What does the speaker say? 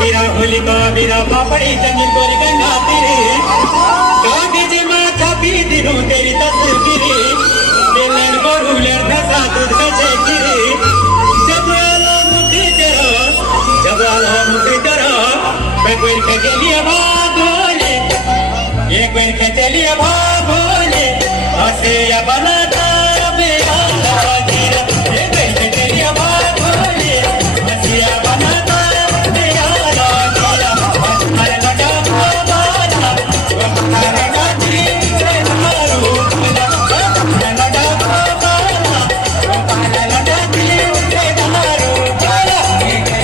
हीरा होलिका वीरा पापड़ी चंदन कोरी गंगा तेरे कागे जे माथा पी दिनों तेरी तस्वीर दिलन को रूलर धसा दूध का चेकिरे जब आला मुझे तेरा मैं कोई के लिए